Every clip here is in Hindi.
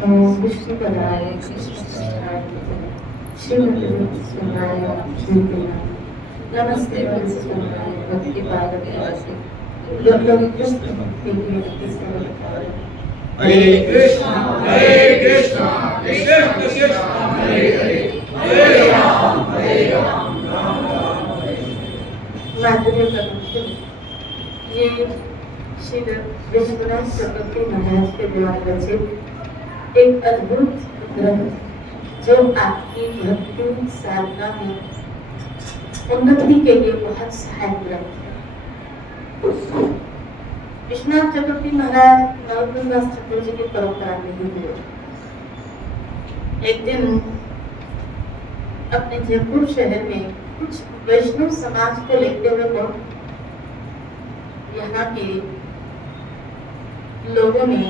विष्णुपदाय कृष्णपृष्ठाय श्रीमद्वेंकटेश्वराय श्रीकृष्णाय नमस्ते वंशनाय भक्तिपादव्यासे दुर्लभकृष्ण भक्ति हरे कृष्णा कृष्ण कृष्ण हरे हरे हरे राम राम राम हरे माधुर्य प्रभु ये श्री विश्वनाथ चक्रवर्ती महाराज के द्वारा रचित एक अद्भुत ग्रंथ जो आपकी भक्ति साधना में उन्नति के लिए बहुत सहायक ग्रंथ है। विश्वनाथ चक्रवर्ती महाराज नवोद्दास ठाकुर जी की परंपरा में ही हुए। एक दिन अपने जयपुर शहर में कुछ वैष्णव समाज को लेते हुए बहुत यहाँ के लोगों ने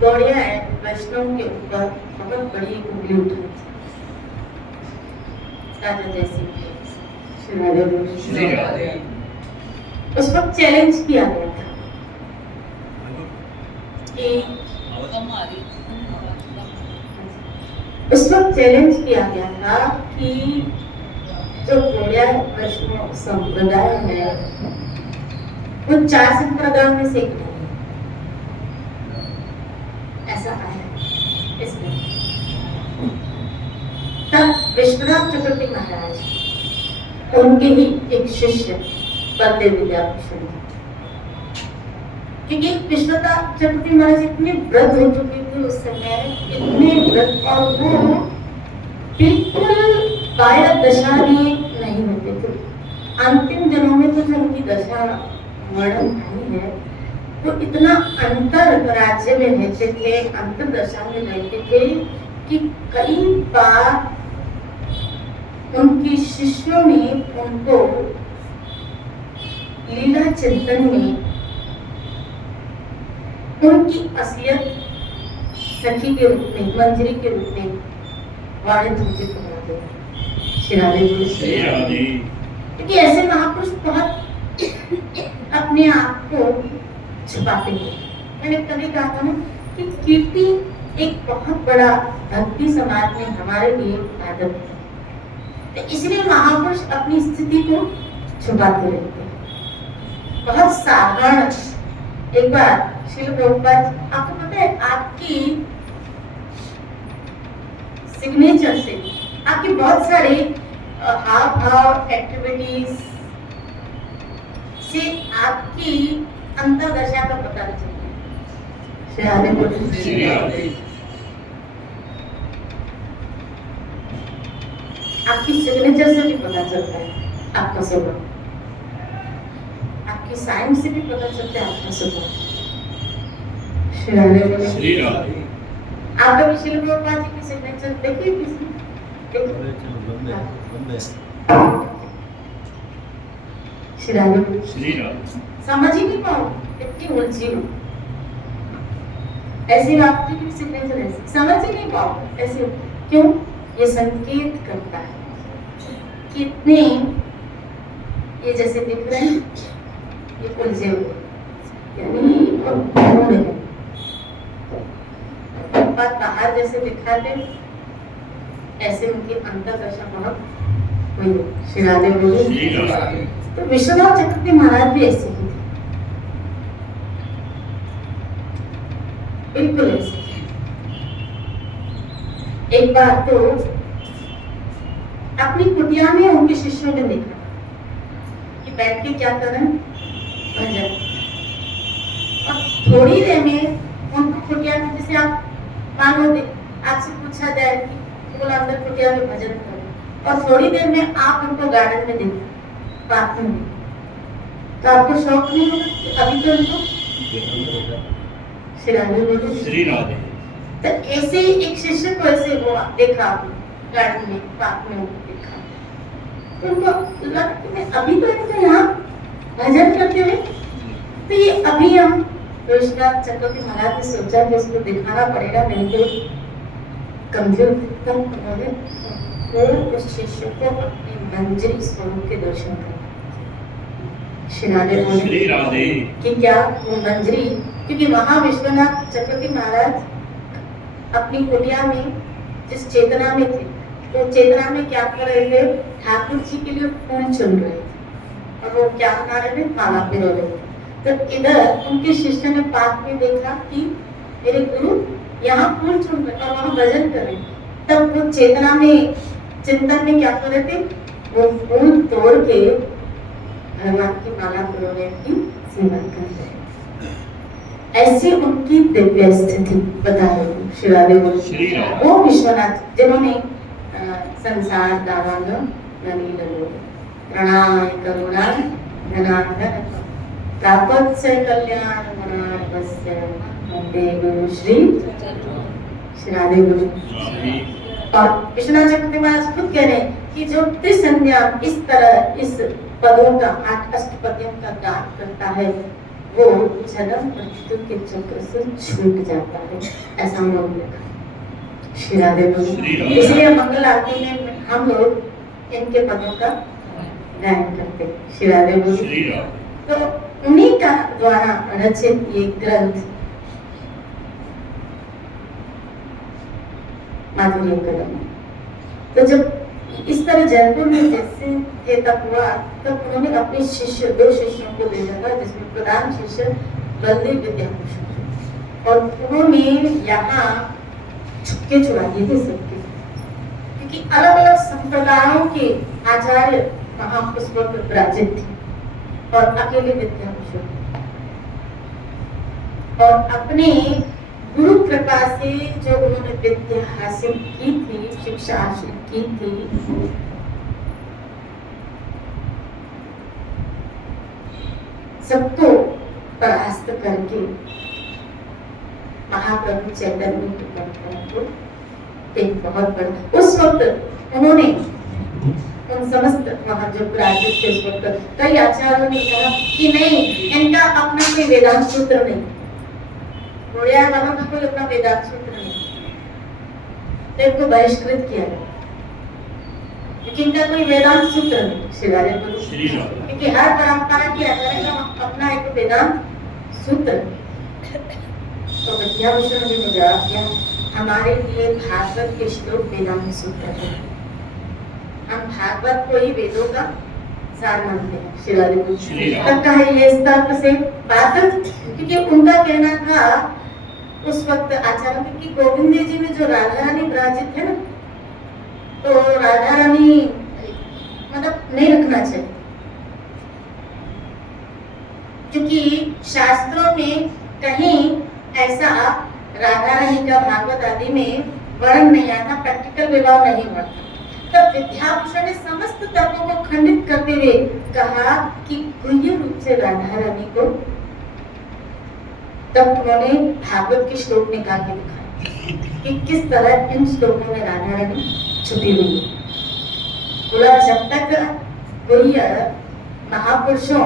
गौड़िया वैष्णव के ऊपर बहुत बड़ी उंगली उठाई थी। राजा जयसिंह उस वक्त चैलेंज किया गया था कि जो गौड़िया वैष्णव संप्रदाय है वो 4 संप्रदायों में से एक है। ऐसा आया इसमें तब विश्वनाथ चक्रवर्ती महाराज उनके ही एक शिष्य बलदेव विद्याभूषण, क्योंकि विश्वनाथ चक्रवर्ती महाराज इतने वृद्ध हो चुके थे उस समय, इतने वृद्ध, और वो बिल्कुल काया दशा में नहीं होते थे। अंतिम दिनों में तो जो उनकी दशा वर्णन नहीं है, तो इतना अंतर राज्य में रहते थे, अंतर दशा में रहते थे कि कई बार उनके शिष्यों ने उनको लीला चिंतन में उनकी असलियत सखी के रूप में, मंजरी के रूप में वाणित होते बना दिया। क्योंकि ऐसे महापुरुष बहुत अपने आप को छुपाते हैं। मैंने कभी कहा था ना कि कीर्ति एक बहुत बड़ा भक्ति समाज में हमारे लिए आदत है, तो इसलिए महापुरुष अपनी स्थिति को छुपाते रहते हैं। बहुत साधारण, एक बार श्रील प्रभुपाद, आपको पता है आपकी सिग्नेचर से, आपकी बहुत सारे हाव भाव एक्टिविटीज से आपकी अंतर्दशा का पता चलता है। आपकी सिग्नेचर से भी पता चलता है आपका स्वभाव, आपकी साइन से भी पता चलता है आपका स्वभाव। आप कभी श्रील प्रभुपाद जी की सिग्नेचर देखिए किसी? समझ ही नहीं पाओ, इतनी उलझी हो। ऐसी बात की सिग्नेचर ऐसी समझ ही नहीं पाओ, ऐसे क्यों? ये संकेत करता है कितने ये जैसे दिख रहे हैं, ये उलझे हुए, यानी बात बाहर जैसे दिखाते ऐसे उनकी अंतर्दशा बहुत हुई। तो विश्वनाथ चक्रवर्ती महाराज भी ऐसे ही थे, बिल्कुल ऐसे। एक बार तो अपनी कुटिया में उनके शिष्यों ने देखा कि बैठ के क्या कर रहे हैं, भजन। और थोड़ी देर में उनको कुटिया में, जैसे आप मानो आपसे पूछा जाए कि बोला अंदर कुटिया में भजन करो, और थोड़ी देर में आप उनको गार्डन में देखो बाथरूम में, तो आपको शौक नहीं होगा कि अभी तो उनको श्री राधे। तो ऐसे एक शिष्य को ऐसे हुआ, देखा आपने गार्डन में, पार्क में देखा, तो उनको लगा कि मैं अभी तो इनको यहाँ भजन करते हुए, तो ये अभी हम विश्वनाथ चक्रवर्ती महाराज ने सोचा कि उसको दिखाना पड़ेगा, नहीं तो कमजोर वो उस शिष्य को अपने मंजरी स्वरूप के दर्शन करें। श्री राधे कि क्या वो मंजरी, क्योंकि वहां विश्वनाथ चक्रवर्ती महाराज अपनी कुटिया में जिस चेतना में थे, तो चेतना में क्या कर रहे थे, ठाकुर जी के लिए फूल चुन रहे थे और वो क्या बना रहे थे, माला पिरो रहे थे। तो इधर उनके शिष्य ने पास में देखा कि मेरे गुरु यहाँ फूल चुन रहे और वहाँ भजन कर रहे। तब वो चेतना में, चिंतन में क्या कर रहे थे, वो फूल तोड़ के भगवान की माला पिरोने की सेवा कर रहे। ऐसी उनकी दिव्य स्थिति बताए श्री राधे बोल। वो विश्वनाथ जिन्होंने संसार दावांग ननीलो प्रणाम करुणा धनाधन प्रापत से कल्याण मनावस्य वंदे गुरु श्री राधे गुरु। और विश्वनाथ चक्रवर्ती महाराज खुद कह रहे हैं कि जो त्रिसंध्या इस तरह इस पदों का 8 अष्टपदियों का गान करता है वो जन्म मृत्यु के चक्र से छूट जाता है, ऐसा उन्होंने लिखा श्री राधे बोल। इसलिए मंगल आरती में हम लोग इनके पदों का गायन करते हैं श्री राधे बोल। तो उन्हीं का द्वारा रचित ये ग्रंथ माधुर्य कदम। तो जब इस तरह जयपुर में जैसे थे तब हुआ, तब उन्होंने अपने शिष्य 2 शिष्यों को भेजा था, जिसमें प्रधान शिष्य बलदेव विद्याभूषण, और उन्होंने यहाँ छुपके छुड़ा दिए थे सबके, क्योंकि अलग अलग संप्रदायों के आचार्य वहां उस वक्त विराजित थे और अकेले विद्याभूषण और अपने गुरु कृपा से जो उन्होंने विद्या हासिल की थी, शिक्षा हासिल की थी, सबको परास्त करके महाप्रभु चैतन्य की परंपरा को एक बहुत बड़ा, उस वक्त उन्होंने उन समस्त वहां जो विराजित थे उस वक्त कई आचार्यों ने कहा कि नहीं, इनका अपना कोई वेदांत सूत्र नहीं, उड़िया वालों का कोई अपना वेदांत सूत्र नहीं, तो इनको बहिष्कृत किया गया, क्योंकि इनका कोई वेदांत सूत्र नहीं श्री राधे बोल। क्योंकि हर परंपरा के आधार का अपना एक वेदांत सूत्र। तो विद्याभूषण जी ने जवाब दिया, हमारे लिए भागवत के श्लोक वेदांत सूत्र है, हम भागवत को ही वेदों का सार मानते हैं श्री राधे बोल। तब कहा ये इस तरह से बात, क्योंकि उनका कहना था उस वक्त आचार्य की गोविंद जी में जो राधा रानी विराजित है ना, तो राधा रानी मतलब नहीं रखना चाहिए, क्योंकि शास्त्रों में कहीं ऐसा राधा रानी का भागवत आदि में वर्णन नहीं आता, प्रैक्टिकल विवाह नहीं हुआ। तब विद्याभूषण ने समस्त तर्कों को खंडित करते हुए कहा कि गुह्य रूप से राधा रानी को, तब उन्होंने भागवत के श्लोक निकाल के दिखाया कि किस तरह इन श्लोकों में राधा रानी छुपी हुई है। बोला जब तक गुह्य महापुरुषों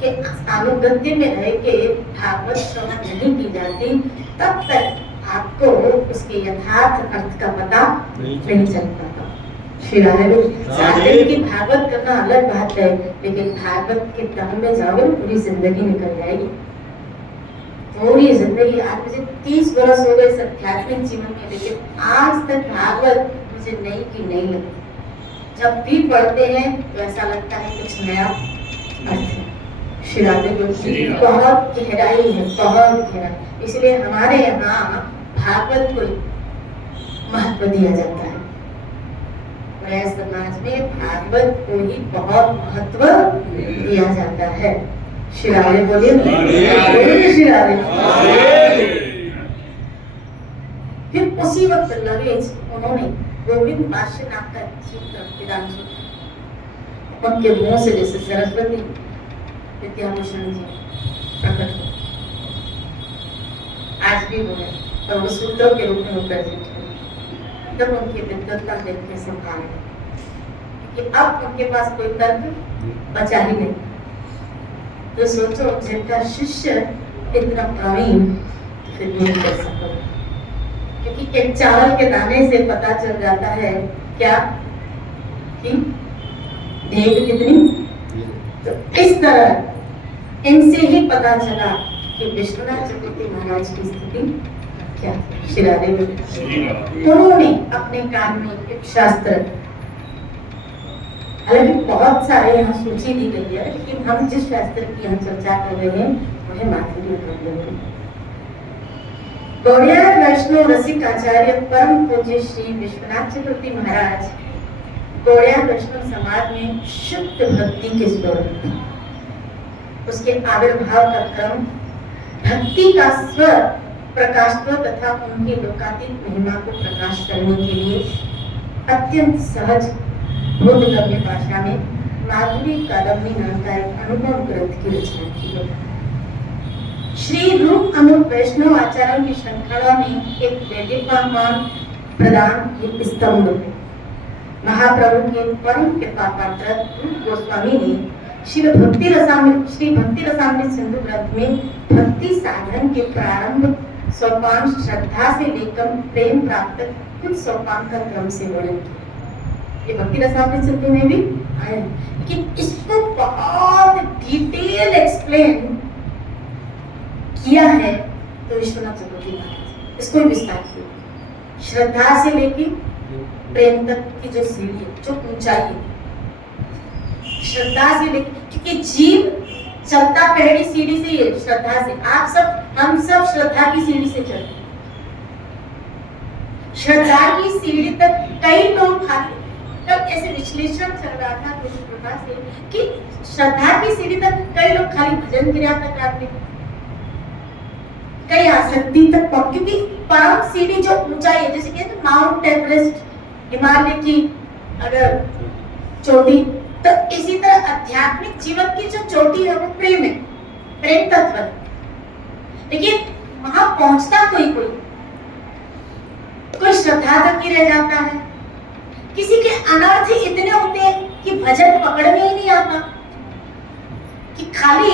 के अनुगत्य में रह के भागवत श्रवण नहीं की जाती, तब तक आपको उसके यथार्थ अर्थ का पता नहीं चलता था श्री राधे की भागवत करना अलग बात है, लेकिन भागवत के तह में जाओगे पूरी जिंदगी निकल जाएगी, पूरी जिंदगी। आज मुझे 30 वर्ष हो गए इस आध्यात्मिक जीवन में, लेकिन आज तक भागवत मुझे नहीं की नहीं लगती। जब भी पढ़ते हैं तो ऐसा लगता है कुछ नया अर्थ है श्री राधे को, बहुत गहराई है, बहुत गहराई। इसलिए हमारे यहाँ भागवत को महत्व दिया जाता है, समाज में भागवत को ही बहुत महत्व दिया जाता है श्री राधे बोलिए श्री राधे। फिर उसी वक्त लगेज उन्होंने गोविंद भाष्य नाम का सूत्र विधान सूत्र उनके मुंह से जैसे सरस्वती विद्याभूषण जी प्रकट हो, आज भी वो है और वो सूत्रों के रूप में उपस्थित है। जब उनकी विद्वत्ता देख के संभाल कि अब उनके पास कोई तर्क बचा ही नहीं, तो सोचो जिनका शिष्य इतना प्रवीण फिर नहीं कर सकता, क्योंकि एक चावल के दाने से पता चल जाता है क्या कि देव कितनी। तो इस तरह इनसे ही पता चला कि विश्वनाथ चक्रवर्ती महाराज की स्थिति क्या श्री राधे श्री राधे उन्होंने अपने कान में एक शास्त्र, हालांकि बहुत सारे यहाँ सूची दी गई है, लेकिन हम जिस शास्त्र की हम चर्चा कर रहे हैं वो है माधुर्य काव्य। गौड़िया वैष्णव रसिक आचार्य परम पूज्य श्री विश्वनाथ चक्रवर्ती महाराज गौड़िया वैष्णव समाज में शुद्ध भक्ति के स्वरूप, उसके आविर्भाव का क्रम, भक्ति का स्वर प्रकाशत्व तथा उनकी लोकातीत महिमा को प्रकाश करने के लिए अत्यंत सहज बोधगम्य भाषा में माधुरी कादम्बरी नाम का एक अनुभव ग्रंथ की रचना की है। श्री रूप अनूप वैष्णव आचार्यों की श्रृंखला में एक वैदिकमान प्रदान ये स्तंभ है। महाप्रभु के परम कृपा पात्र रूप गोस्वामी ने श्री भक्ति रसामृत सिंधु ग्रंथ में भक्ति साधन के प्रारंभ सोपान श्रद्धा से लेकर प्रेम प्राप्त कुछ सोपान का क्रम से वर्णन किया। ये भक्ति रसामृत सिंधु में भी आया, लेकिन इसको बहुत डिटेल एक्सप्लेन किया है तो विश्वनाथ चक्रवर्ती महाराज, इसको विस्तार किया। श्रद्धा से लेकर प्रेम तक की जो सीढ़ी है, जो ऊंचाई है, श्रद्धा से लेकर, क्योंकि जीव चलता पहली सीढ़ी से ही है, श्रद्धा से। आप सब, हम सब श्रद्धा की सीढ़ी से चलते हैं। श्रद्धा की सीढ़ी तक कई लोग खाते, तब ऐसे विश्लेषण चल रहा था कुछ प्रकार से कि श्रद्धा की सीढ़ी तक कई लोग खाली भजन क्रिया तक आते, कई आसक्ति तक, क्योंकि परम सीढ़ी जो ऊंचाई है, जैसे कहते हैं माउंट एवरेस्ट, हिमालय की अगर चोटी, तो इसी तरह आध्यात्मिक जीवन की जो चोटी है वो प्रेम है, प्रेम तत्व है। लेकिन वहां पहुंचता कोई श्रद्धा तक ही रह जाता है। किसी के अनर्थ इतने होते हैं कि भजन पकड़ में ही नहीं आता, कि खाली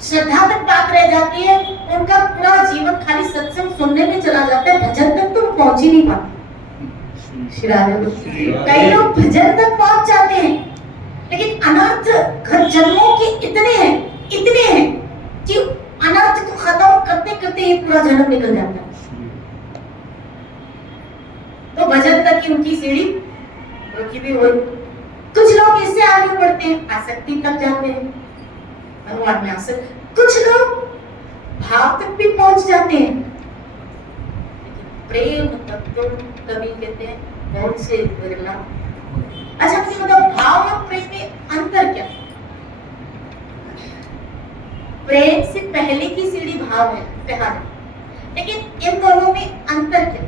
श्रद्धा तक बात रह जाती है, उनका पूरा जीवन खाली सत्संग सुनने में चला जाता है, भजन तक तो पहुंच ही नहीं पाते। कई लोग भजन तक पहुंच जाते हैं, लेकिन अनर्थ जन्मों के इतने हैं कि अनर्थ को खत्म करते करते ये पूरा जन्म निकल जाता है। तो भजन तक की उनकी सीढ़ी रुकी भी हुई। कुछ लोग इससे आगे बढ़ते हैं, आसक्ति तक जाते हैं, भगवान में आसक्त। कुछ लोग भाव तक भी पहुंच जाते हैं, प्रेम तक तो कभी कहते हैं बहुत से विरला। अच्छा, मुझे बताओ भाव और प्रेम में अंतर क्या? प्रेम से पहले की सीढ़ी भाव है, प्यार है, लेकिन इन दोनों में अंतर क्या?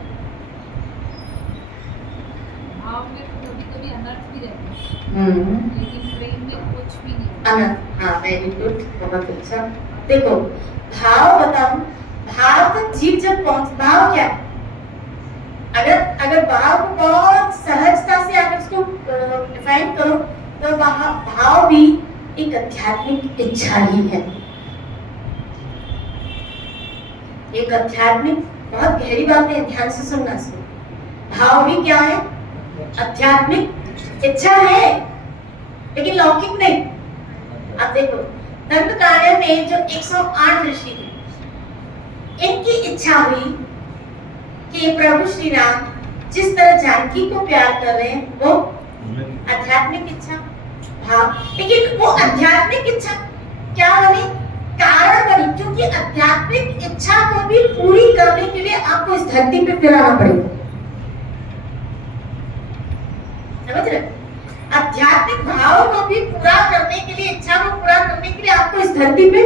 भाव में कभी-कभी अनर्थ भी रहता है, लेकिन प्रेम में कुछ भी नहीं अनर्थ। हाँ, वेरी गुड, बहुत अच्छा। देखो भाव बताओ, भाव तक जीव जब पहुंच, भाव क्या है? अगर भाव को बहुत सहजता से अगर उसको डिफाइन करो तो भाव भी एक आध्यात्मिक इच्छा ही है, एक आध्यात्मिक, बहुत गहरी बात है, ध्यान से सुनना। भाव भी क्या है? आध्यात्मिक इच्छा है, लेकिन लौकिक नहीं। अब देखो दंडकारण्य में जो 108 ऋषि थे, इनकी इच्छा हुई कि प्रभु श्री राम जिस तरह जानकी को प्यार कर रहे हैं, वो आध्यात्मिक इच्छा, भाव। लेकिन वो आध्यात्मिक इच्छा क्या बनी? कारण बनी, क्योंकि आध्यात्मिक इच्छा को भी पूरी करने के लिए आपको इस धरती पे फिर आना पड़ेगा। समझ रहे? आध्यात्मिक भाव को भी पूरा करने के लिए, इच्छा को पूरा करने के लिए आपको इस धरती पे,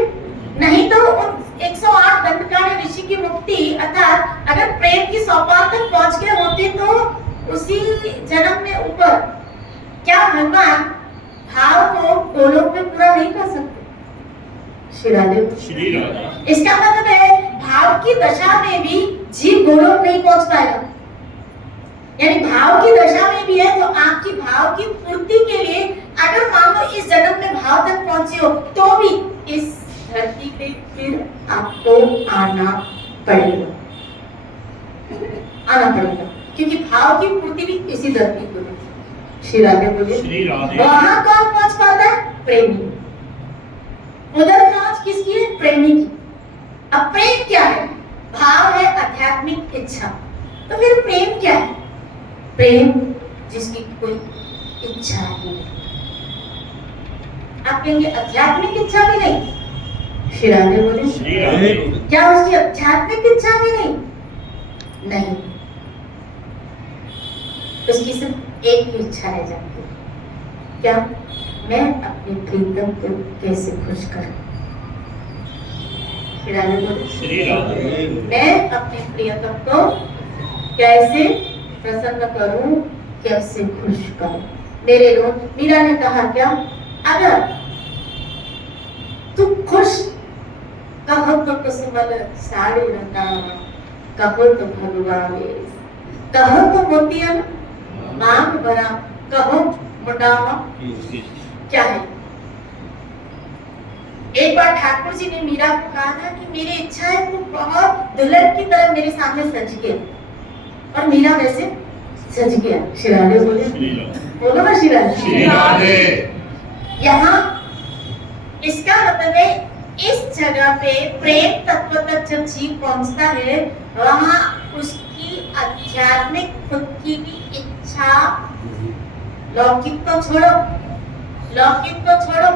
नहीं तो उन 108 दंडकारण्य ऋषि की मुक्ति, अर्थात अगर प्रेम की सोपान तक पहुंच गए होते तो उसी जन्म में ऊपर, क्या भगवान भाव को गोलोक में पूरा नहीं कर सकते? श्री राधे। इसका मतलब है भाव की दशा में भी जीव गोलोक नहीं पहुंच पाएगा। यानी भाव की दशा में भी है तो आपकी भाव की पूर्ति के लिए अगर मान लो इस जन्म में भाव तक पहुंचे हो तो भी इस धरती पे फिर आपको आना पड़ेगा, क्योंकि भाव की पूर्ति भी इसी धरती को है। श्री राधे बोले। वहां कौन पहुंच पाता है? प्रेमी। उधर पहुंच किसकी है? प्रेमी की। अब प्रेम क्या है? भाव है आध्यात्मिक इच्छा। तो फिर प्रेम क्या है? प्रेम जिसकी कोई इच्छा ही नहीं। आप कहेंगे आध्यात्मिक इच्छा भी नहीं। श्री राधे बोले, श्री राधे। क्या उसकी आध्यात्मिक इच्छा भी नहीं? नहीं, उसकी सिर्फ एक ही इच्छा रह जाती है। क्या? मैं अपने प्रीतम को कैसे खुश करूं? श्री राधे बोले, श्री राधे। मैं अपने प्रियतम को कैसे प्रसन्न करूं, कैसे खुश करूं? मेरे रोज मीरा ने कहा, क्या अगर तू खुश कहो तो कुसुमल साड़ी रंगा, कहो तो भगवान, कहो तो मोतियन मांग भरा, कहो मुंडावा क्या है? एक बार ठाकुर जी ने मीरा को कहा था कि मेरी इच्छा है तू बहुत दुल्हन की तरह मेरे सामने सज गया, और मीरा वैसे सज गया। श्री राधे बोले, बोलो ना श्री राधे। श्री राधे। यहाँ इसका मतलब है इस जगह पे प्रेम तत्व तक जब जीव पहुंचता है, वहां उसकी आध्यात्मिक खुद की भी इच्छा, लौकिक तो छोड़ो, लौकिक तो छोड़ो,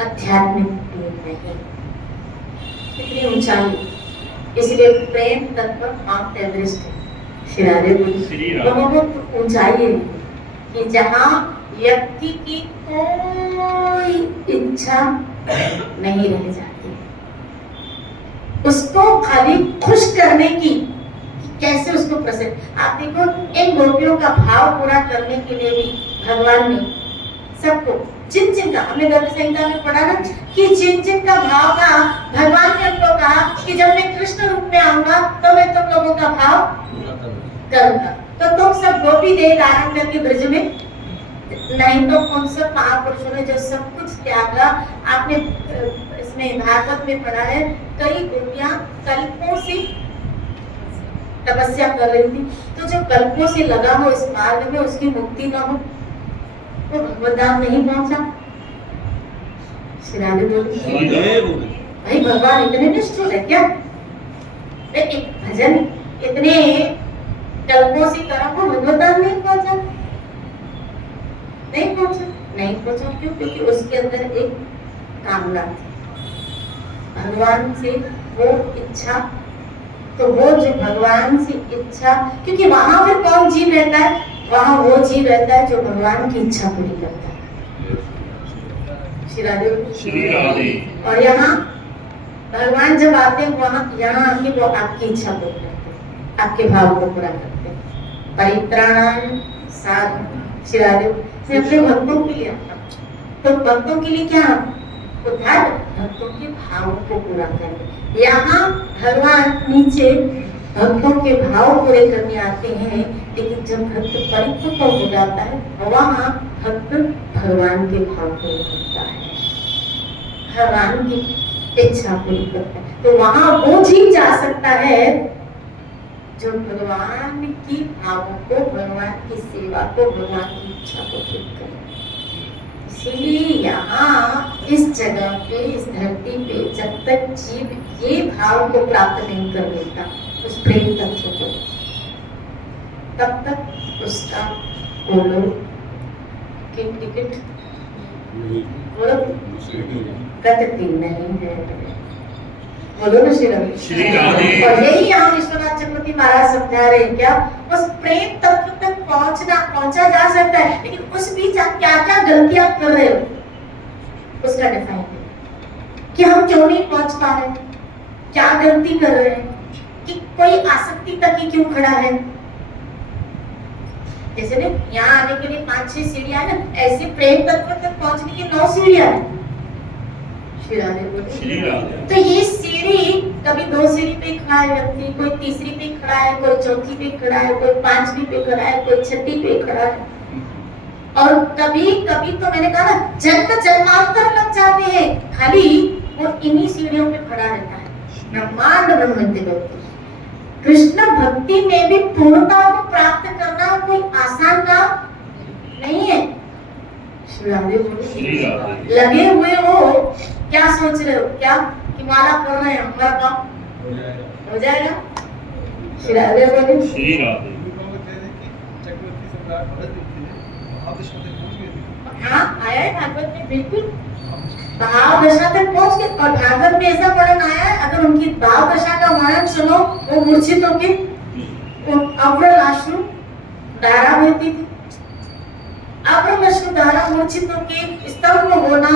आध्यात्मिक भी नहीं। कितनी ऊंचाई! इसलिए प्रेम तत्व माउंट एवरेस्ट है। श्री राधे बोली, बहुत ऊंचाई है कि जहाँ व्यक्ति की कोई इच्छा नहीं रह जाती, उसको खाली खुश करने की, कैसे उसको प्रसन्न। आप देखो, इन गोपियों का भाव पूरा करने के लिए भी भगवान ने सबको जिन जिन का, हमने गर्भ संहिता में पढ़ा ना कि जिन जिन का भाव था, भगवान ने उनको कहा कि जब मैं कृष्ण रूप में आऊंगा तो मैं तुम लोगों का भाव करूंगा। तो तुम सब गोपी देह धारण करके ब्रज में, नहीं तो उन सब महापुरुषों ने जो सब कुछ त्यागा। आपने इसमें भागवत में पढ़ा है, कई गोपियां कल्पों से तपस्या कर रही थी, तो जो कल्पों से लगा हो इस मार्ग में, उसकी मुक्ति न हो, वो भगवत धाम नहीं पहुंचा। श्री राधे बोली, भाई भगवान इतने निष्ठुर है क्या? एक भजन इतने कल्पों से करा, वो भगवत धाम नहीं पहुंचा, नहीं पहुंचा, नहीं पहुंचा। क्यों? क्योंकि उसके अंदर एक कामना थी, भगवान से वो इच्छा। तो वो जो भगवान से इच्छा, क्योंकि वहां फिर कौन जीव रहता है? वहां वो जीव रहता है जो भगवान की इच्छा पूरी करता है। श्री राधे। श्री राधे। और यहाँ भगवान जब आते हैं, वहां यहाँ आके वो आपकी इच्छा पूरी करते हैं, आपके भाव को पूरा करते हैं। परित्राणाय साधु। श्री राधे ने अपने भक्तों के लिए, तो भक्तों के लिए क्या? उद्धार, भक्तों के भावों को पूरा करने। यहाँ भगवान नीचे भक्तों के भाव पूरे करने आते हैं, लेकिन जब भक्त परिपक्व हो जाता है, वहाँ भक्त भगवान के भाव पूरे करता है, भगवान की इच्छा पूरी करता है। तो वहाँ वो जीव जा सकता है जो भगवान की भावों को, भगवान की सेवा को, भगवान की इच्छा को पूरी करे। इसीलिए यहाँ इस जगह पे, इस धरती पे, जब तक जीव ये भाव को प्राप्त नहीं कर लेता, उस प्रेम तत्व को, तब तक उसका गोलोक की टिकट कटती नहीं है। बोलो ना श्री राधे। श्री राधे। और यही यहाँ विश्वनाथ चक्रवर्ती महाराज समझा रहे हैं, क्या? उस प्रेम तत्व तक पहुंचा जा सकता है, लेकिन उस बीच आप क्या क्या गलतियां कर रहे हो, उसका डिफाइन करें कि हम क्यों नहीं पहुंच पा रहे, क्या गलती कर रहे हैं, कि कोई आसक्ति तक ही क्यों खड़ा है। जैसे ना यहाँ आने के लिए 5-6 सीढ़ियां है ना, ऐसे प्रेम तत्व तक पहुंचने की 9 सीढ़ियां हैं। श्री राधे बोले। श्री राधे। तो ये सीढ़ी, कभी 2 सीढ़ी पे खड़ा है व्यक्ति, कोई तीसरी पे खड़ा है, कोई चौथी पे खड़ा है, कोई 5वीं पे खड़ा है, कोई 6ठी पे खड़ा है। और कभी कभी तो मैंने कहा ना, जन्म जन्मांतर लग जाते हैं, खाली वो इन्हीं सीढ़ियों पे खड़ा रहता है। ब्रह्मांड ब्रह्मविद्या, कृष्ण भक्ति में भी पूर्णता को प्राप्त करना कोई आसान काम नहीं है। श्री राधे बोले। श्री राधे। लगे हुए हो, क्या सोच रहे हो? क्या कि माला पढ़ रहे हैं, हमारा काम हो जाएगा? श्री राधे बोले श्री राधे चक्रवर्ती सम्राट भरत थे महादशा तक पहुंच गए थे। हाँ आया है भागवत में बिल्कुल भाव दशा तक पहुंच गए। और भागवत में ऐसा वर्णन आया है, अगर उनकी भाव दशा का वर्णन सुनो, वो मूर्छित होके अव्रल अश्रु धारा बहती थी। अव्रल अश्रु धारा मूर्छित होके स्तब्ध होना,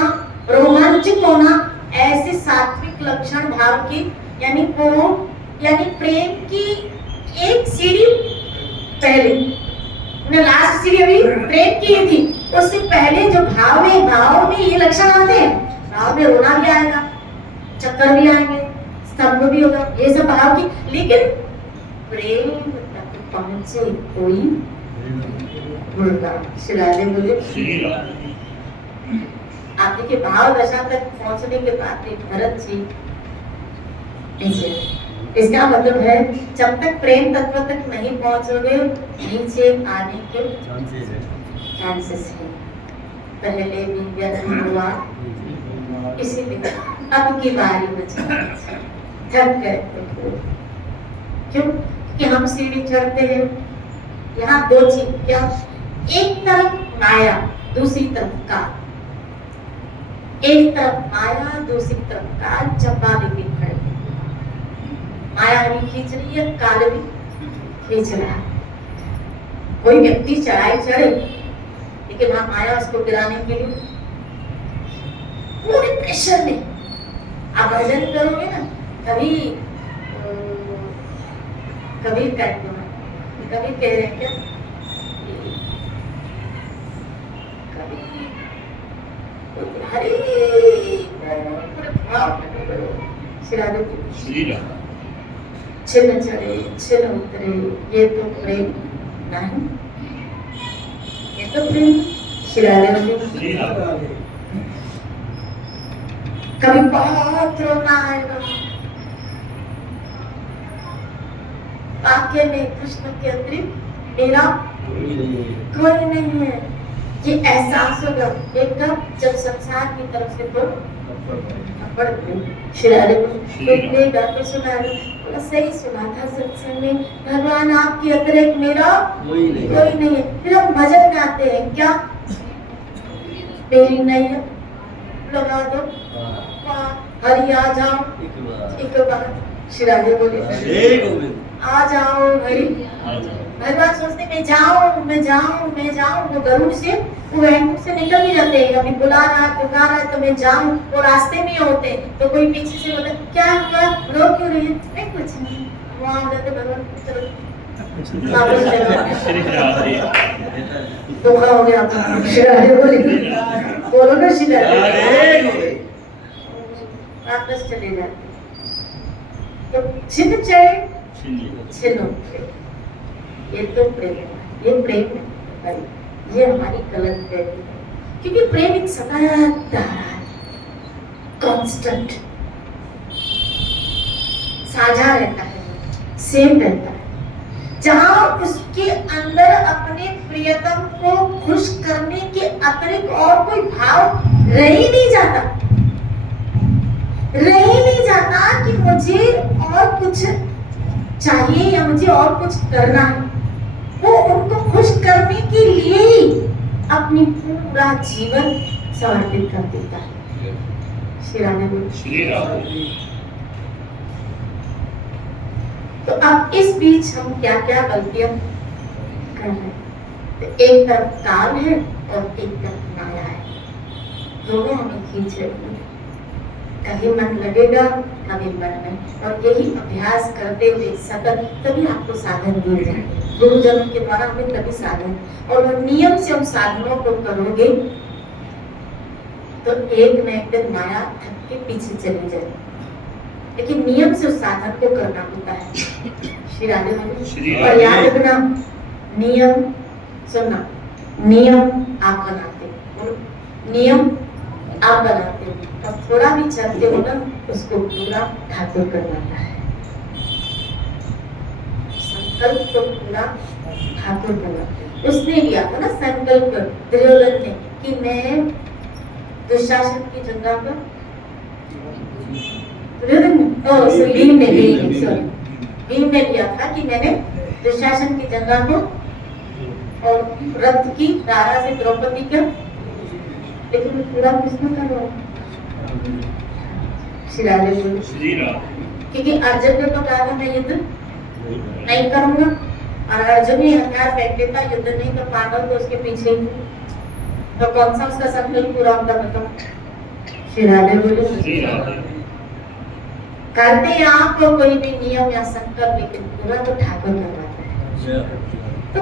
रोमांचित होना, ऐसे सात्विक लक्षण भाव की, यानी वो यानी प्रेम की एक सीढ़ी पहले, लास्ट सीढ़ी अभी प्रेम की ही थी, उससे पहले जो भाव में ये लक्षण आते हैं, भाव में रोना भी आएगा, चक्कर भी आएंगे, स्तंभ भी होगा, ये सब भाव की। लेकिन प्रेम तक पहुंचे कोई मुर्गा। श्री राधे बोले श्री राधे आप देखिए भाव दशा तक पहुंचने के बाद भी भरत जी नीचे, इसका मतलब है जब तक प्रेम तत्व तक नहीं पहुंचोगे नीचे आने के चांसेस है। पहले भी व्यर्थ हुआ, इसीलिए अब की बारी बची, थक गए। क्यों? कि हम सीढ़ी चढ़ते हैं, यहाँ दो चीज, क्या एक तरफ माया, दूसरी तरफ काल। एक तरफ माया, दूसरी तरफ काल, चप्पा भी खड़े, माया भी खींच रही है, काल भी खींच रहा है। कोई व्यक्ति चढ़ाई चढ़े, लेकिन वहां माया उसको गिराने के लिए पूरे प्रेशर में। आप भजन करोगे ना, कभी कभी कहते हैं, कभी कह रहे हैं क्या, कभी हरे श्री राधे श्री राधे छिन्न चढ़े छिन्न उतरे, ये तो प्रेम नहीं, ये तो प्रेम। श्री राधे श्री राधे कभी बहुत रोना आएगा, वाक्य में कृष्ण के अतिरिक्त मेरा कोई नहीं है, ये एहसास होगा एकदम जब संसार की तरफ से तो श्री राधे तुमने गा के सुना, सही सुना था सत्संग में, भगवान आपके अतिरिक्त मेरा कोई नहीं है। फिर हम भजन गाते हैं, क्या मेरी नैया लगा दो, हरि आ जाओ एक बार। श्री राधे बोले आ जाओ हरि। भगवान सोचते मैं जाऊं, वो गरुड़ से, वो वैकुंठ से निकल भी जाते हैं, अभी बुला रहा है, पुकार रहा है तो मैं जाऊं, वो रास्ते में होते हैं, तो कोई पीछे से बोलता क्या हुआ, रो क्यों रही है, नहीं कुछ नहीं, वहां हो जाते भगवान चलो वापस चलो। श्री राधे धोखा हो गया आपका। श्री राधे बोलो ना श्री राधे, वापस चले जाते। तो छिन्न चढ़े छिन्न उतरे, ये तो प्रेम है, ये प्रेम है, ये हमारी गलत फहमी है। क्योंकि प्रेम एक सतत धारा है, कांस्टेंट, साझा रहता है, सेम रहता है, जहां उसके अंदर अपने प्रियतम को खुश करने के अतिरिक्त और कोई भाव रह ही नहीं जाता कि मुझे और कुछ चाहिए या मुझे और कुछ करना है। वो उनको खुश करने के लिए ही अपनी पूरा जीवन समर्पित कर देता है। श्री राधे। तो अब इस बीच हम क्या क्या गलतियां कर रहे हैं, तो एक तरफ काल है और एक तरफ माया है, दोनों हमें खींच रही है। कभी मन लगेगा कभी मन नहीं, और यही अभ्यास करते हुए सतत तभी आपको साधन मिल जाए, गुरुजनों के द्वारा हमें तभी साधन, और वो नियम से उन साधनों को करोगे तो एक न एक दिन माया थक के पीछे चली जाए, लेकिन नियम से उस साधन को करना होता है। श्री राधे। और याद रखना, नियम सुनना, नियम आप बनाते हो, नियम आप बनाते हो, और थोड़ा भी चलते हो ना उसको पूरा ठाकुर करवाता है। संकल्प को पूरा ठाकुर करवाता है। उसने लिया था ना संकल्प दुर्योधन ने कि मैं दुशासन की जगह पर दुर्योधन ने, सॉरी भीम ने लिया था कि मैंने दुशासन की जंगा को और रक्त की धारा से द्रौपदी का, लेकिन वो पूरा किसने कर रहा है? शिराले बोले श्री राधे क्योंकि अर्जुन ने तो कहा था मैं युद्ध नहीं करूंगा, और अर्जुन ही हथियार फेंक देता, युद्ध नहीं कर पांडव तो उसके पीछे ही थे। तो कौन सा उसका संकल्प पूरा होता बताओ? शिराले बोले श्री राधे करते आप को कोई भी नियम या संकल्प, लेकिन पूरा तो ठाकुर करवाता है। तो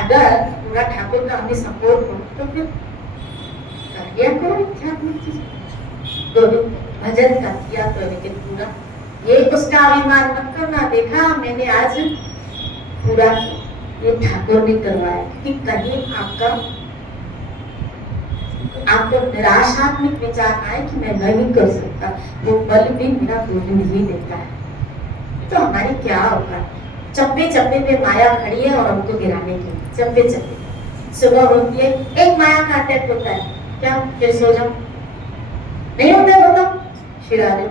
अगर पूरा ठाकुर का हमें सपोर्ट हो तो फिर कर लिया करो, क्या चीज तो भजन का किया तो, लेकिन पूरा ये उसका अभिमान मत करना, देखा मैंने आज पूरा ये ठाकुर ने करवाया, कि कहीं आपको निराशात्मक विचार आए कि मैं नहीं कर सकता, वो बल भी मेरा गोविंद ही देता है। तो हमारी क्या होगा, चप्पे चप्पे पे माया खड़ी है और हमको गिराने के लिए, चप्पे चप्पे सुबह होती है, एक माया का अटैक होता है, क्या फिर सो जाओ, नहीं होता है बताओ? शिराले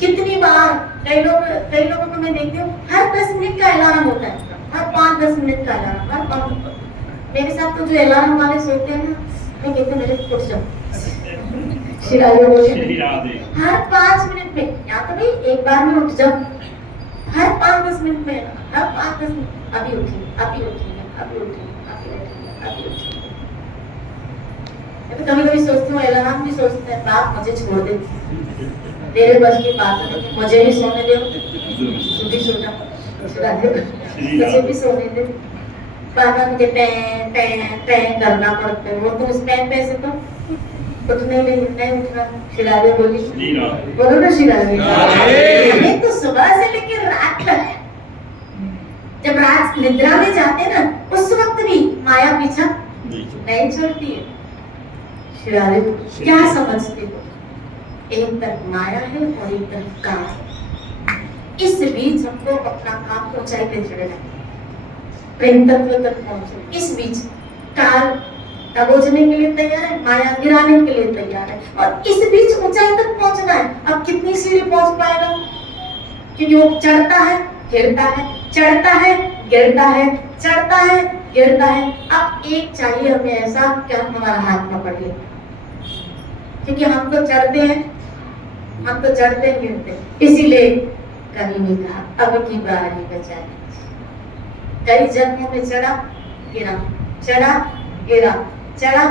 कितनी बार कई लोगों को मैं देखती हूँ, हर 10 मिनट का अलार्म होता है, हर 5-10 मिनट का अलार्म, हर 5। मेरे साथ तो जो अलार्म वाले सोते हैं ना, मैं कहती हूँ मेरे उठ जाओ। शिराले बोले श्री राधे हर 5 मिनट में, या तो भाई एक बार में उठ जाओ, हर 5-10 मिनट में, हर 5-10 मिनट अभी उठिए, अभी उठिए, अभी उठिए, अभी उठिए, अभी उठिए। तो कभी कभी सोचती हूँ, अलार्म भी सोचते हैं बाप मुझे छोड़ दे, तेरे बस की बात है, मुझे भी सोने दे, तू भी सो जा, मुझे भी सोने दे। बाबा मुझे पैं पैं पैं करना पड़ता है, वो तो उस पैं पैं से तो उठ नहीं उठ रहा। शिराले बोली श्री राधे बोलो ना शिराले, राधे। हमें तो सुबह से लेकर रात तक, जब रात निद्रा में जाते ना उस वक्त भी माया पीछा नहीं छोड़ती है। शिराले क्या समझते हो, एक तरफ माया है और एक तरफ काम, इस बीच हमको अपना काम ऊंचाई पे चढ़ना है, प्रेम तत्व तक पहुंचे, इस बीच काल दबोचने के लिए तैयार है, माया गिराने के लिए तैयार है, और इस बीच ऊंचाई तक पहुंचना है। अब कितनी सीढ़ी पहुंच पाएगा, क्योंकि वो चढ़ता है गिरता है, चढ़ता है गिरता है, चढ़ता है गिरता है। अब एक चाहिए हमें ऐसा कि हम हमारा हाथ पकड़ ले, क्योंकि हम तो चढ़ते हैं, हम तो चढ़ते हैं गिरते, इसीलिए कभी नहीं कहा अब की बारी बचाए। कई जन्मों में चढ़ा गिरा, चढ़ा गिरा, चढ़ा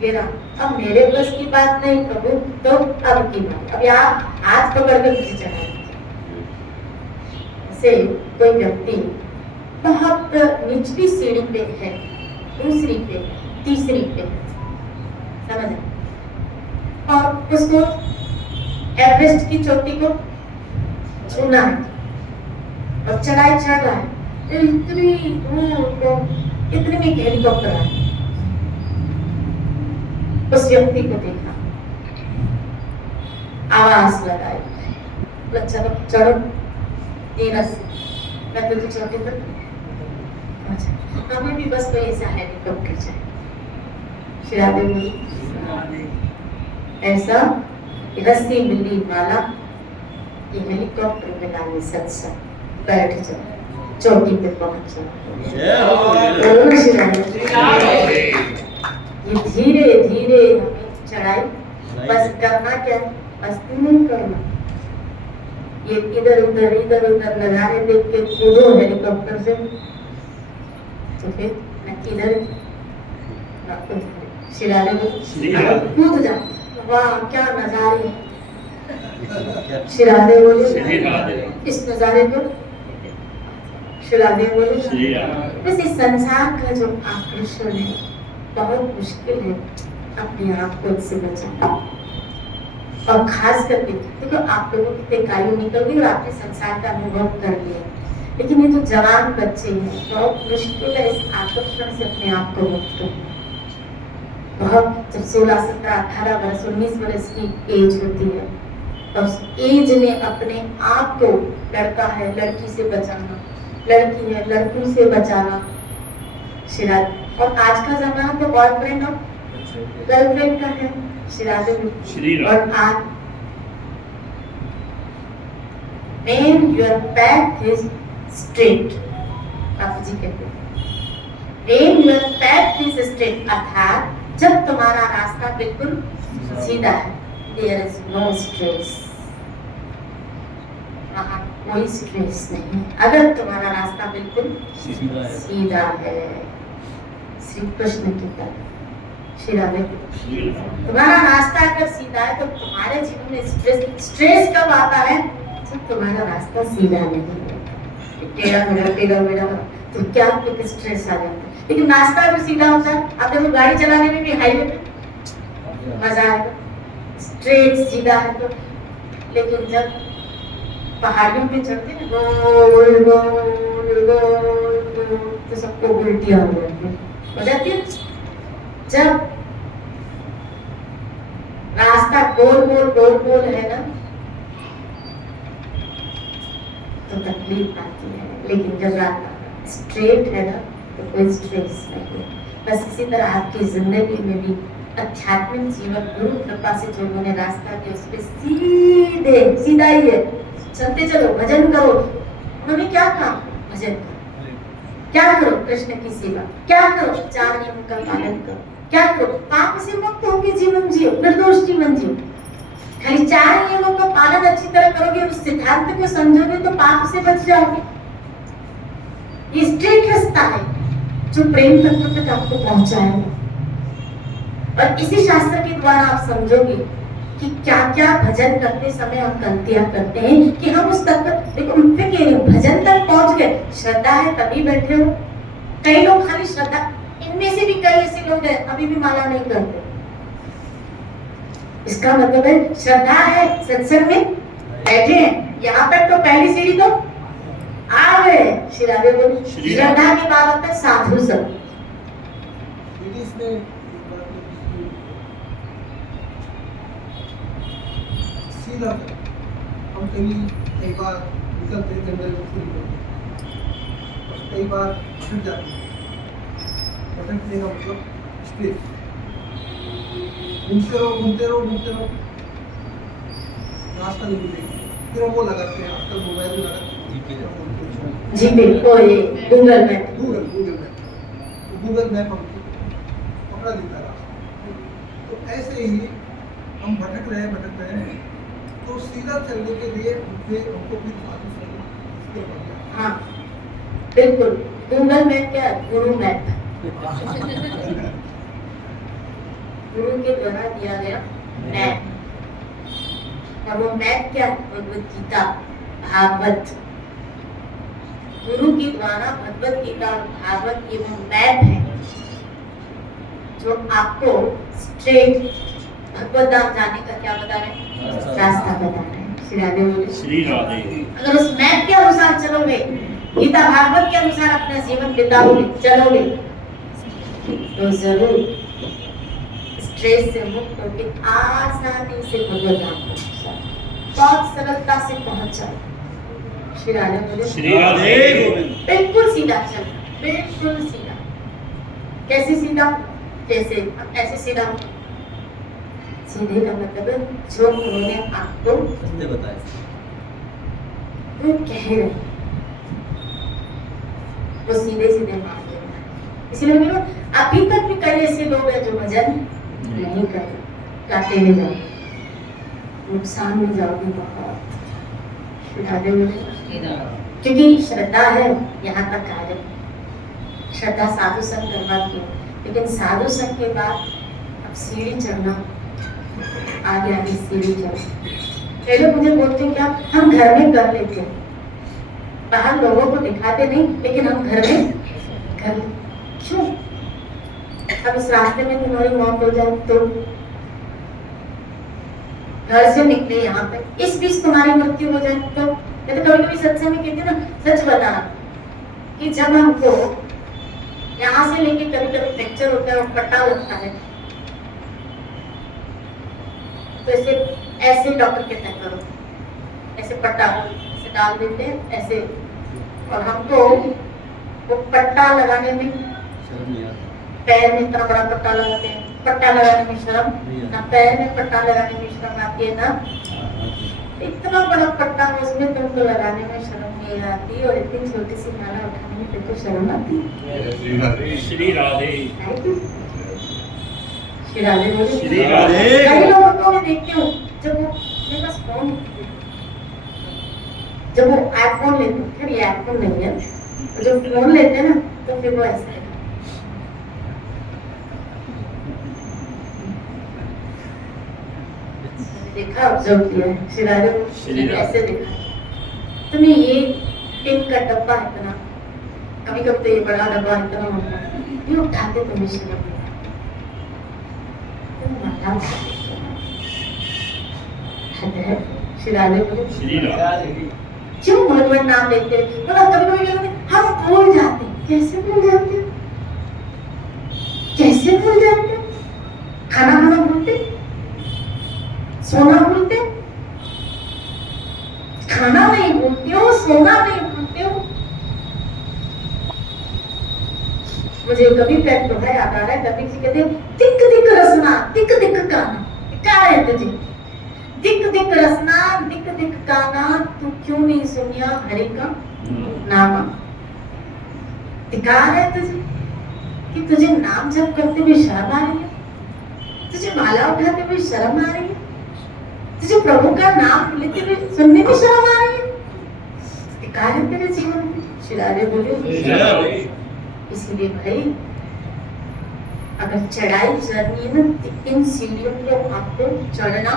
गिरा, अब मेरे बस की बात नहीं प्रभु, तो अब की बात, अब आप हाथ पकड़ के मुझे चढ़ा। से कोई व्यक्ति बहुत निचली सीढ़ी पे है, दूसरी पे, तीसरी पे, समझ, और उसको एवरेस्ट की चोटी को छूना है और चढ़ाई चढ़ रहा है, इतनी दूर को इतने में हेलीकॉप्टर आया, उस व्यक्ति को देखा, आवाज लगाई, चलो चढ़ो धीरज, मैं तुझे चोटी पर, हमें भी बस कोई ऐसा हेलीकॉप्टर चाहिए। शिराले बोली ऐसा रस्सी मिली माला, ये हेलीकॉप्टर में लाने सत्संग, बैठ जाओ चौकी पे पहुंच जाओ। ये धीरे धीरे हमें चढ़ाई, बस करना क्या, मस्ती नहीं करना, ये इधर उधर नजारे देख के कूदो हेलीकॉप्टर से, तो फिर न किधर न उधर। शिराले में कूद जाओ, वाह क्या नजारे। शिराले बोले इस नजारे को, शिराले बोले बस इस संसार का जो आकर्षण है बहुत मुश्किल है अपने आप को इससे बचाना, और खास करके देखो आप लोगों की तैयारी निकल गई और आपने संसार का अनुभव कर लिया, लेकिन ये जो जवान बच्चे हैं बहुत मुश्किल है इस आकर्षण से अपने आप को मुक्त करना। बहुत जब 16, 17, 18 वर्ष 19 वर्ष की एज होती है, तो उस एज में अपने आप को, लड़का है लड़की से बचाना, लड़की है लड़कों से बचाना। शिराज, और आज का जमाना तो बॉयफ्रेंड और गर्लफ्रेंड का है, शिराज में, और आज man your path is straight, Bapu ji कहते हैं when your path is straight, अर्थात जब तुम्हारा रास्ता बिल्कुल सीधा है, there is no stress, वहाँ कोई स्ट्रेस नहीं है। अगर तुम्हारा रास्ता बिल्कुल सीधा है, श्री कृष्ण की तरफ, श्री राधे, तुम्हारा रास्ता अगर सीधा है तो तुम्हारे जीवन में स्ट्रेस कब आता है? जब तुम्हारा रास्ता सीधा नहीं है, टेढ़ा मेढ़ा तो क्या आपको स्ट्रेस आ जाता है। लेकिन रास्ता अगर सीधा होता है, आप देखो गाड़ी चलाने में भी हाईवे पे मजा आएगा, स्ट्रेट सीधा है तो। लेकिन जब पहाड़ियों पे चढ़ते हैं गोल गोल गोल तो सबको उल्टियां हो जाती है। जब रास्ता गोल गोल गोल गोल है ना तो तकलीफ आती है, लेकिन जब रास्ता स्ट्रेट है ना तो कोई स्ट्रेस नहीं है। बस इसी तरह आपकी जिंदगी में भी आध्यात्मिक जीवन गुरु कृपा से जो उन्होंने रास्ता दिया उस पे सीधे सीधा ही है, चलते चलो, भजन करो। उन्होंने क्या कहा? भजन करो, क्या करो? कृष्ण की सेवा, क्या करो? 4 नियमों का पालन करो, क्या करो? पाप से मुक्त होकर जीवन जियो, निर्दोष जीवन जियो। खाली 4 नियमों का पालन अच्छी तरह करोगे, उस सिद्धांत को समझोगे तो पाप से बच जाओगे। ये स्ट्रेट रास्ता है जो प्रेम तत्व तक आपको पहुंचाएगा। और इसी शास्त्र के द्वारा आप समझोगे कि क्या क्या भजन करते समय हम गलतियां करते हैं कि हम उस तक, देखो मैं कह रही हूँ भजन तक पहुंच गए, श्रद्धा है तभी बैठे हो। कई लोग खाली श्रद्धा, इनमें से भी कई ऐसे लोग हैं अभी भी माला नहीं करते। इसका मतलब है श्रद्धा है, सत्संग में बैठे हैं, यहाँ पर तो पहली सीढ़ी तो आ गए। श्री राधे बोली, श्रद्धा के बाद होता है साधु संग। सीधा हम कई बार निकलते जंगल में शुरू करते और कई बार भटक जाते हैं। भटकने का मतलब स्ट्रेस, घूमते रहो रास्ता नहीं मिलेगा। फिर हम वो लगाते हैं, आजकल मोबाइल में लगाते हैं जीपे, गूगल मैप, गूगल मैप हमको पकड़ा देता है रास्ता। तो ऐसे ही हम भटक रहे हैं तो सीधा चलने के लिए हमको भी साधु संग। हाँ बिल्कुल, गूगल मैप क्या, गुरु मैप, गुरु के द्वारा दिया गया मैप। और वो मैप क्या, भगवत गीता, भागवत। गुरु के द्वारा भगवत गीता और भागवत ये वो मैप है जो आपको स्ट्रेट भगवत धाम जाने का क्या बता रहे हैं, रास्ता बता रहे हैं। श्री राधे बोले, श्री राधे। अगर उस मैप के अनुसार चलोगे, गीता भागवत के अनुसार अपना जीवन बिताओगे, चलोगे तो जरूर स्ट्रेस से मुक्त होकर आसानी से भगवत धाम पहुंच, बहुत सरलता से पहुंच जाओ। श्री राधे बोले, श्री राधे। बिल्कुल सीधा चल, बिल्कुल सीधा। कैसे सीधा? जैसे ऐसे सीधा। सीधे का मतलब जो उन्होंने आपको बताया, वो कह रहे वो सीधे सीधे मान लेना। इसलिए मैं अभी तक भी कई ऐसे लोग हैं जो भजन नहीं करते, गाते नहीं जाओगे, नुकसान में जाओगे बहुत। क्योंकि श्रद्धा है यहाँ तक आ जाए, श्रद्धा साधु संग करवाती है, लेकिन साधु संग के बाद अब सीढ़ी चढ़ना, आगे आगे सीढ़ी चढ़ना। पहले मुझे बोलते हैं क्या, हम घर में कर लेते हैं, बाहर लोगों को दिखाते नहीं, लेकिन हम घर में कर। क्यों? अब इस रास्ते में तुम्हारी मौत हो जाए तो, घर से निकले यहाँ पे, इस बीच तुम्हारी मृत्यु हो जाए तो। मैं तो कभी कभी सत्संग में कहती हूँ ना, सच बता कि जब हमको यहाँ से लेके कभी कभी फ्रैक्चर होता है और पट्टा लगता है तो ऐसे डॉक्टर कहते हैं करो, ऐसे पट्टा ऐसे डाल देते हैं ऐसे, और हमको वो पट्टा लगाने में पैर में इतना बड़ा पट्टा लगाते हैं, पट्टा लगाने में शर्म ना, पैर में पट्टा लगाने में शर्म आती है ना, इतना बड़ा पट्टा उसमें तुमको लगाने में शर्म में आती और इतनी छोटी सी माला उठाने में तेरे को शर्म आती श्री राधे श्री राधे है कि? श्री राधे बोले श्री राधे। कई लोगों को मैं देखती हूँ जब वो मेरे पास फोन जब वो आईफोन लेते हैं, फिर ये आईफोन नहीं है, और जब फोन लेते हैं ना तो फिर वो ऐसे देखा ऑब्जर्व किया है श्री राधे श्री राधे। ऐसे देखा तुम्हें ये टिन का डब्बा है इतना, कभी कभी तो ये बड़ा डब्बा इतना होता है, ये उठाते तुम्हें शर्म नहीं आती। तुम माला उठाते हैं श्री राधे बोले श्री राधे क्यों भगवान नाम लेते हैं? बोला कभी कभी कहते हैं, हम भूल जाते हैं। कैसे भूल जाते हैं? कैसे भूल जाते हैं? खाना खाना भूलते, सोना भूलते, खाना नहीं भूलते हो, सोना नहीं भूलते हो। मुझे कभी पैर तो है याद आ रहा है, कभी जी कहते दिक दिक रसना दिक दिक गाना, क्या है तुझे दिक दिक रसना दिक दिक गाना, तू क्यों नहीं सुनिया हरि का नाम? धिकार है तुझे कि तुझे नाम जप करते हुए शर्म आ रही है, तुझे माला उठाते हुए शर्म आ रही है, तुझे प्रभु का नाम लेते हुए सुनने में शर्म आ रही है। धिकार है तेरे जीवन में। श्री राधे बोले इसलिए भाई अगर चढ़ाई चढ़नी है ना तो इन सीढ़ियों को आपको चढ़ना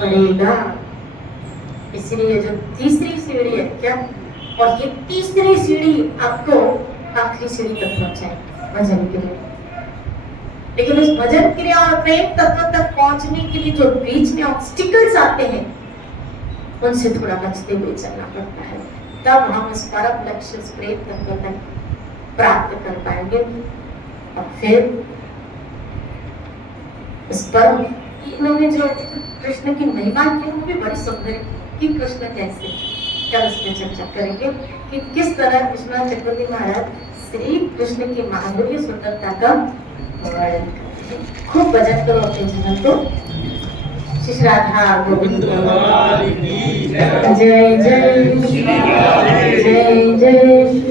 पड़ेगा। इसलिए जो तीसरी सीढ़ी है क्या, और ये तीसरी सीढ़ी आपको आखिरी सीढ़ी तक पहुंचाए भजन के लिए। लेकिन उस भजन क्रिया और प्रेम तत्व तक पहुंचने के लिए जो बीच में ऑब्स्टिकल्स आते हैं उनसे थोड़ा बचते हुए चलना पड़ता है, तब हम उस परम लक्ष्य उस प्रेम तत्व तक प्राप्त कर पाएंगे। और फिर इस पर इन्होंने जो कृष्ण की महिमा की वो भी बड़ी सुंदर है कि कृष्ण कैसे, कल उसमें चर्चा करेंगे कि किस तरह विश्वनाथ चक्रवर्ती महाराज श्री कृष्ण की माधुर्य सुंदरता का वर्णन करते हैं। खूब भजन करो अपने जीवन को। श्री राधा गोविंद जय जय श्री राधे। जय जय।